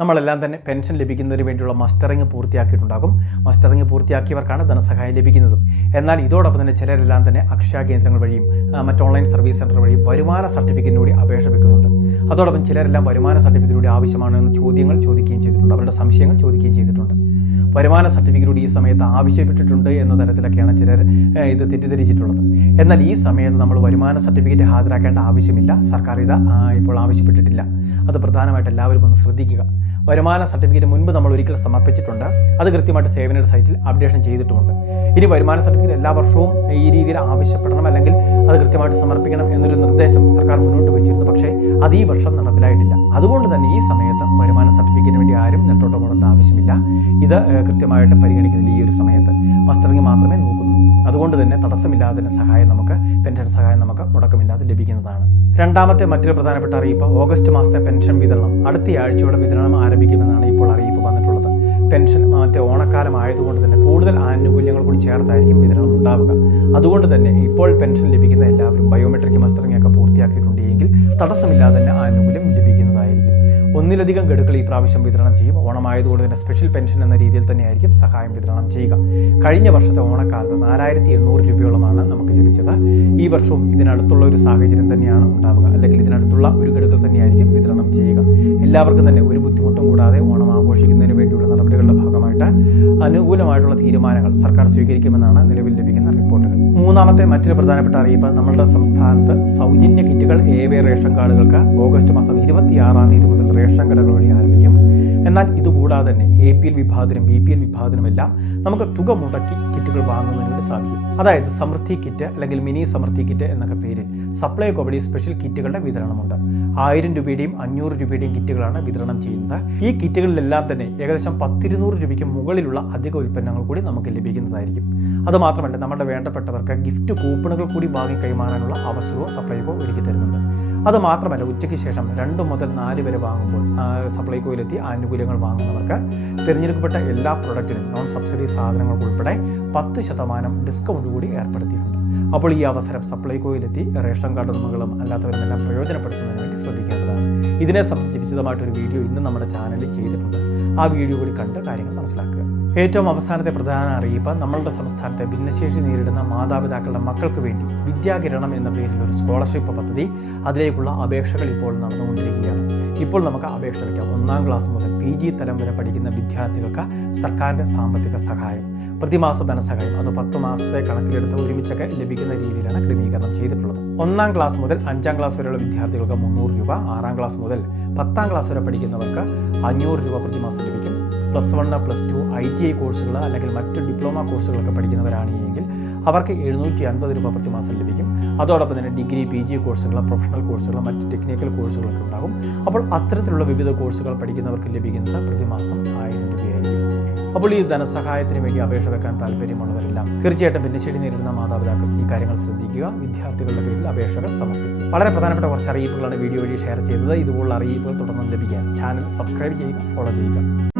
നമ്മളെല്ലാം തന്നെ പെൻഷൻ ലഭിക്കുന്നതിന് വേണ്ടിയുള്ള മസ്റ്ററിങ് പൂർത്തിയാക്കിയിട്ടുണ്ടാകും. മസ്റ്ററിങ് പൂർത്തിയാക്കിയവർക്കാണ് ധനസഹായം ലഭിക്കുന്നതും. എന്നാൽ ഇതോടൊപ്പം തന്നെ ചിലരെല്ലാം തന്നെ അക്ഷയ കേന്ദ്രങ്ങൾ വഴിയും മറ്റ് ഓൺലൈൻ സർവീസ് സെന്റർ വഴിയും വരുമാന സർട്ടിഫിക്കറ്റിന് കൂടി അപേക്ഷ വെക്കുന്നുണ്ട്. അതോടൊപ്പം ചിലരെല്ലാം വരുമാന സർട്ടിഫിക്കറ്റ് കൂടി ആവശ്യമാണോ എന്ന് ചോദ്യങ്ങൾ ചോദിക്കുകയും ചെയ്തിട്ടുണ്ട്. അവരുടെ സംശയങ്ങൾ ചോദിക്കുകയും ചെയ്തിട്ടുണ്ട്. വരുമാന സർട്ടിഫിക്കറ്റ് കൂടി ഈ സമയത്ത് ആവശ്യപ്പെട്ടിട്ടുണ്ട് എന്ന തരത്തിലൊക്കെയാണ് ചിലർ ഇത് തെറ്റിദ്ധരിച്ചിട്ടുള്ളത്. എന്നാൽ ഈ സമയത്ത് നമ്മൾ വരുമാന സർട്ടിഫിക്കറ്റ് ഹാജരാക്കേണ്ട ആവശ്യമില്ല. സർക്കാർ ഇത് ഇപ്പോൾ ആവശ്യപ്പെട്ടിട്ടില്ല. അത് പ്രധാനമായിട്ട് എല്ലാവരും ഒന്ന് ശ്രദ്ധിക്കുക. വരുമാന സർട്ടിഫിക്കറ്റ് മുൻപ് നമ്മൾ ഒരിക്കൽ സമർപ്പിച്ചിട്ടുണ്ട്. അത് കൃത്യമായിട്ട് സേവനയുടെ സൈറ്റിൽ അപ്ഡേഷൻ ചെയ്തിട്ടുമുണ്ട്. ഇനി വരുമാന സർട്ടിഫിക്കറ്റ് എല്ലാ വർഷവും ഈ രീതിയിൽ ആവശ്യപ്പെടണം അല്ലെങ്കിൽ അത് കൃത്യമായിട്ട് സമർപ്പിക്കണം എന്നൊരു നിർദ്ദേശം സർക്കാർ മുന്നോട്ട് വെച്ചിരുന്നു. പക്ഷേ അത് ഈ വർഷം നടപ്പിലായിട്ടില്ല. അതുകൊണ്ട് തന്നെ ഈ സമയത്ത് വരുമാന സർട്ടിഫിക്കറ്റിന് വേണ്ടി ആരും നെട്ടോട്ടം ഓടേണ്ട ആവശ്യമില്ല. ഇത് കൃത്യമായിട്ട് പരിഗണിക്കുന്നില്ല ഈ ഒരു സമയത്ത്. മസ്റ്ററിങ് മാത്രമേ നോക്കുന്നുള്ളൂ. അതുകൊണ്ട് തന്നെ തടസ്സമില്ലാതെ തന്നെ സഹായം നമുക്ക് പെൻഷൻ സഹായം നമുക്ക് മുടക്കമില്ലാതെ ലഭിക്കുന്നതാണ്. രണ്ടാമത്തെ മറ്റൊരു പ്രധാനപ്പെട്ട അറിയിപ്പ് ഓഗസ്റ്റ് മാസത്തെ പെൻഷൻ വിതരണം. അടുത്ത ആഴ്ചയോടെ വിതരണം ആരംഭിക്കുമെന്നാണ് ഇപ്പോൾ അറിയിപ്പ് വന്നിട്ടുള്ളത്. പെൻഷൻ മറ്റേ ഓണക്കാലം ആയതുകൊണ്ട് തന്നെ കൂടുതൽ ആനുകൂല്യങ്ങൾ കൂടി ചേർത്തായിരിക്കും വിതരണം ഉണ്ടാവുക. അതുകൊണ്ട് തന്നെ ഇപ്പോൾ പെൻഷൻ ലഭിക്കുന്ന എല്ലാവരും ബയോമെട്രിക് മസ്റ്ററിംഗ് ഒക്കെ പൂർത്തിയാക്കിയിട്ടുണ്ടെങ്കിൽ തടസ്സമില്ലാതെ തന്നെ ആനുകൂല്യം ലഭിക്കുന്നതായിരിക്കും. ഒന്നിലധികം ഗഡുക്കൾ ഈ പ്രാവശ്യം വിതരണം ചെയ്യും. ഓണമായതുകൊണ്ട് തന്നെ സ്പെഷ്യൽ പെൻഷൻ എന്ന രീതിയിൽ തന്നെയായിരിക്കും സഹായം വിതരണം ചെയ്യുക. കഴിഞ്ഞ വർഷത്തെ ഓണക്കാലത്ത് നാലായിരത്തി എണ്ണൂറ് രൂപയോളമാണ് നമുക്ക് ലഭിച്ചത്. ഈ വർഷവും ഇതിനടുത്തുള്ള ഒരു സാഹചര്യം തന്നെയാണ് ഉണ്ടാവുക. അല്ലെങ്കിൽ ഇതിനടുത്തുള്ള ഒരു ഗഡുക്കൾ തന്നെയായിരിക്കും എല്ലാവർക്കും തന്നെ ഒരു ബുദ്ധിമുട്ടും കൂടാതെ ഓണം ആഘോഷിക്കുന്നതിന് വേണ്ടിയുള്ള നടപടികളുടെ ഭാഗമായിട്ട് അനുകൂലമായിട്ടുള്ള തീരുമാനങ്ങൾ സർക്കാർ സ്വീകരിക്കുമെന്നാണ് നിലവിൽ ലഭിക്കുന്ന റിപ്പോർട്ടുകൾ. മൂന്നാമത്തെ മറ്റൊരു പ്രധാനപ്പെട്ട അറിയിപ്പ് നമ്മളുടെ സംസ്ഥാനത്ത് സൗജന്യ കിറ്റുകൾ ഏവേ റേഷൻ കാർഡുകൾക്ക് ഓഗസ്റ്റ് മാസം ഇരുപത്തിയാറാം തീയതി മുതൽ റേഷൻ കടകൾ വഴി ആരംഭിക്കും. എന്നാൽ ഇതുകൂടാതെ തന്നെ എ പി എൽ വിഭാഗത്തിനും ബി പി എൽ വിഭാഗത്തിനുമെല്ലാം നമുക്ക് തുക മുടക്കി കിറ്റുകൾ വാങ്ങുന്നതിന് വേണ്ടി സാധിക്കും. അതായത് സമൃദ്ധി കിറ്റ് അല്ലെങ്കിൽ മിനി സമൃദ്ധി കിറ്റ് എന്നൊക്കെ പേരിൽ സപ്ലൈ വഴി സ്പെഷ്യൽ കിറ്റുകളുടെ വിതരണമുണ്ട്. ആയിരം രൂപയുടെയും അഞ്ഞൂറ് രൂപയുടെയും കിറ്റുകളാണ് വിതരണം ചെയ്യുന്നത്. ഈ കിറ്റുകളിലെല്ലാം തന്നെ ഏകദേശം പത്തിരുന്നൂറ് രൂപയ്ക്ക് മുകളിലുള്ള അധിക ഉൽപ്പന്നങ്ങൾ കൂടി നമുക്ക് ലഭിക്കുന്നതായിരിക്കും. അതുമാത്രമല്ല നമ്മുടെ വേണ്ടപ്പെട്ടവർക്ക് ഗിഫ്റ്റ് കൂപ്പണുകൾ കൂടി വാങ്ങി കൈമാറാനുള്ള അവസരവും സപ്ലൈകോ ഒരുക്കി തരുന്നുണ്ട്. അത് മാത്രമല്ല ഉച്ചയ്ക്ക് ശേഷം രണ്ട് മുതൽ നാല് വരെ വാങ്ങുമ്പോൾ സപ്ലൈ സപ്ലൈകോയിലെത്തി ആനുകൂല്യങ്ങൾ വാങ്ങുന്നവർക്ക് തിരഞ്ഞെടുക്കപ്പെട്ട എല്ലാ പ്രൊഡക്റ്റിനും നോൺ സബ്സിഡി സാധനങ്ങൾക്ക് ഉൾപ്പെടെ പത്ത് ശതമാനം ഡിസ്കൗണ്ട് കൂടി ഏർപ്പെടുത്തിയിട്ടുണ്ട്. അപ്പോൾ ഈ അവസരം സപ്ലൈകോയിലെത്തി റേഷൻ കാർഡ് ഉടമകളും അല്ലാത്തവരുമെല്ലാം പ്രയോജനപ്പെടുത്തുന്നതിന് വേണ്ടി ശ്രദ്ധിക്കേണ്ടതാണ്. ഇതിനെ സംബന്ധിച്ച് വിശദമായിട്ടൊരു വീഡിയോ ഇന്ന് നമ്മുടെ ചാനലിൽ ചെയ്തിട്ടുണ്ട്. ആ വീഡിയോ കൂടി കണ്ട് കാര്യങ്ങൾ മനസ്സിലാക്കുക. ഏറ്റവും അവസാനത്തെ പ്രധാന അറിയിപ്പ് നമ്മളുടെ സംസ്ഥാനത്തെ ഭിന്നശേഷി നേരിടുന്ന മാതാപിതാക്കളുടെ മക്കൾക്ക് വേണ്ടി വിദ്യാകിരണം എന്ന പേരിൽ ഒരു സ്കോളർഷിപ്പ് പദ്ധതി അതിലേക്കുള്ള അപേക്ഷകൾ ഇപ്പോൾ നടന്നുകൊണ്ടിരിക്കുകയാണ്. ഇപ്പോൾ നമുക്ക് അപേക്ഷ വയ്ക്കാം ഒന്നാം ക്ലാസ് മുതൽ പി ജി തലം വരെ പഠിക്കുന്ന വിദ്യാർത്ഥികൾക്ക് സർക്കാരിന്റെ സാമ്പത്തിക സഹായം. പ്രതിമാസ ധനസഹായം. അത് പത്ത് മാസത്തെ കണക്കിലെടുത്ത് ഒരുമിച്ചൊക്കെ ലഭിക്കുന്ന രീതിയിലാണ് ക്രമീകരണം ചെയ്തിട്ടുള്ളത്. ഒന്നാം ക്ലാസ് മുതൽ അഞ്ചാം ക്ലാസ് വരെയുള്ള വിദ്യാർത്ഥികൾക്ക് മുന്നൂറ് രൂപ ആറാം ക്ലാസ് മുതൽ പത്താം ക്ലാസ് വരെ പഠിക്കുന്നവർക്ക് അഞ്ഞൂറ് രൂപ പ്രതിമാസം ലഭിക്കും. Plus one plus two I T I കോഴ്സുകൾ അല്ലെങ്കിൽ മറ്റ് ഡിപ്ലോമ കോഴ്സുകളൊക്കെ പഠിക്കുന്നവരാണെങ്കിൽ അവർക്ക് എഴുന്നൂറ്റി അൻപത് രൂപ പ്രതിമാസം ലഭിക്കും. അതോടൊപ്പം തന്നെ ഡിഗ്രി പി ജി കോഴ്സുകൾ പ്രൊഫഷണൽ കോഴ്സുകൾ മറ്റ് ടെക്നിക്കൽ കോഴ്സുകളൊക്കെ ഉണ്ടാകും. അപ്പോൾ അത്തരത്തിലുള്ള വിവിധ കോഴ്സുകൾ പഠിക്കുന്നവർക്ക് ലഭിക്കുന്നത് പ്രതിമാസം ആയിരം രൂപയായിരിക്കും. അപ്പോൾ ഈ ധനസഹായത്തിന് വേണ്ടി അപേക്ഷ വെക്കാൻ താല്പര്യമുള്ളവരെല്ലാം തീർച്ചയായിട്ടും ഭിന്നശേഷി നേരിടുന്ന മാതാപിതാക്കൾ ഈ കാര്യങ്ങൾ ശ്രദ്ധിക്കുക. വിദ്യാർത്ഥികളുടെ പേരിൽ അപേക്ഷകൾ സമർപ്പിക്കുക. വളരെ പ്രധാനപ്പെട്ട കുറച്ച് അറിയിപ്പുകളാണ് വീഡിയോ വഴി ഷെയർ ചെയ്തത്. ഇതുപോലുള്ള അറിയിപ്പുകൾ തുടർന്ന് ലഭിക്കാൻ ചാനൽ സബ്സ്ക്രൈബ് ചെയ്യുക ഫോളോ ചെയ്യുക.